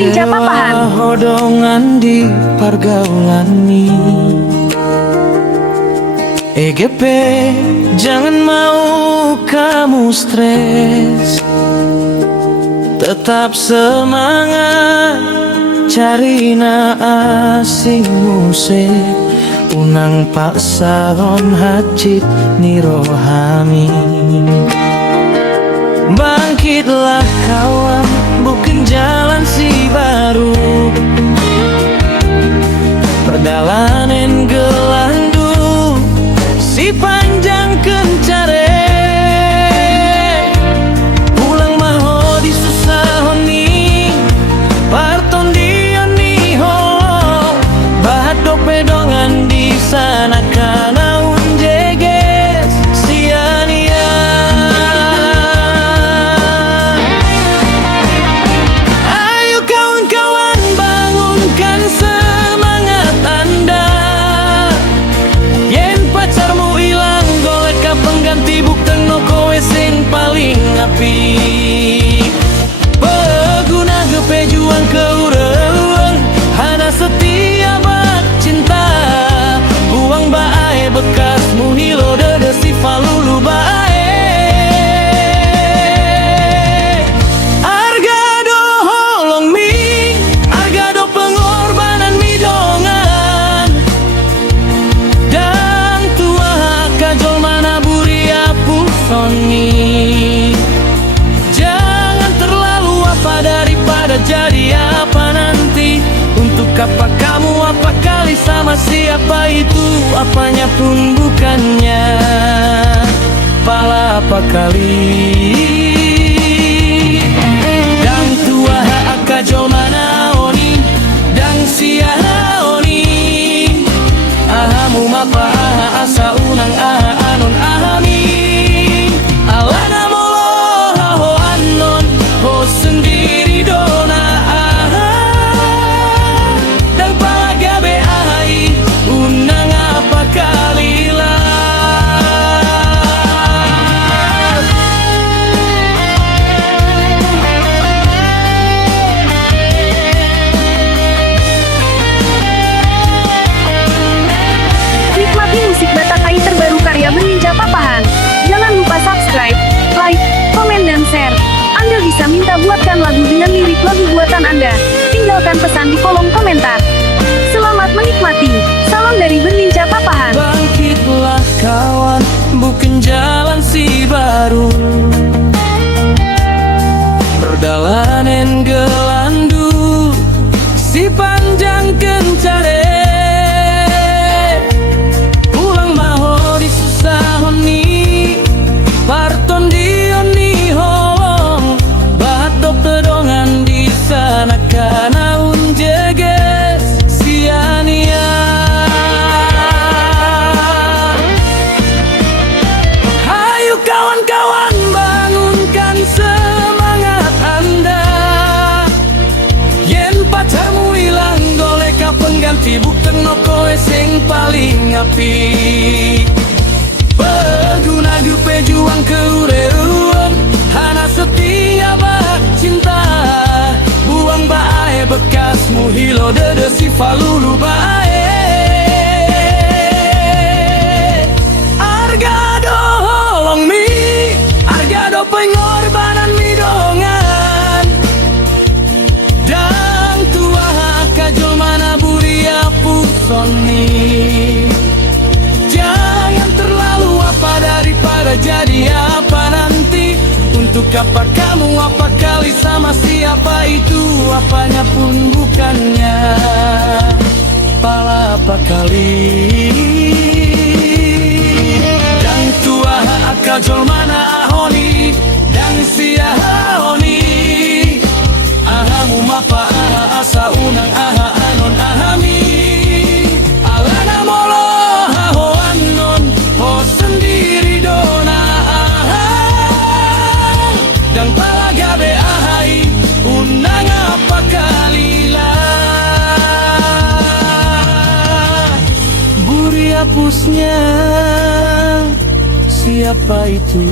berninja papahan. Hodongan di pergaulan ni EGP, jangan mau kamu stres. Tetap semangat, cari na asing musik. Unang paksaron hajit ni rohami. Bangkitlah kawan, bukan jalan si baru. Perjalanan gelandu si panjang kencare. Pulang maho di susah ni parton dia ni ho. Bahat dope dongan di sana kana unjeges sia-nia. Ayo kawan-kawan, bangunkan semangat Anda. Yen pacarmu ilang, golek ka pengganti, bukan no kowe sing paling apik. Peguna gepe juang keureuan, hana setia bak cinta. Buang bae bekasmu hilo dede si falulu bae. Argado holong mi, argado pengorbanan mi dongan. Dan tua kajol mana buria pusoni. Jangan terlalu apa daripada jadi apa nanti. Untuk apa kamu, apa kali sama siapa itu, apanya pun bukannya. Pala apa kali. Dan tua akajol mana oni, dan sia oni. Ahamu mapa aha asa unang aha anon ahami. Alana molo ho anon ho sendiri dona aha. Dan palagabe ahai unang apa kalila. Nikmati musik Batakai terbaru karya berninja papahan. Jangan lupa subscribe, like, komen, dan share. Anda bisa minta buatkan lagu dengan lirik lagu buatan Anda. Tinggalkan pesan di kolom komentar. Selamat menikmati. Salam dari berninja papahan. Bangkitlah kawan, bukan jalan si baru. Perjalanan gelandu si panjang kencare. Pulang maho di susah ni parton dia ni holong. Bahat dokter dongan di sana kana unjeges sia-nia. Ayo kawan-kawan, bangunkan semangat Anda. Yen pacarmu ilang, golek ka pengganti, bukan no kowe sing paling apik. Peguna gepe juang keureuan, hana setia bak cinta. Buang bae bekasmu hilo dede si falulu bae. Argado holong mi, argado pengorbanan mi dongan. Dan tua kajol mana buria pusoni. Jangan terlalu apa daripada jadi apa nanti. Untuk apa kamu, apa kali sama siapa itu, apanya pun bukannya. Pala apa kali. Dan tua akajol mana ahoni, dan sia ahoni. Ahamu mapa aha asa unang aha anon ahami. Alana molo ho anon ho sendiri dona aha. Dan palagabe ahai unang apa kalila. Buri hapusnya siapa itu.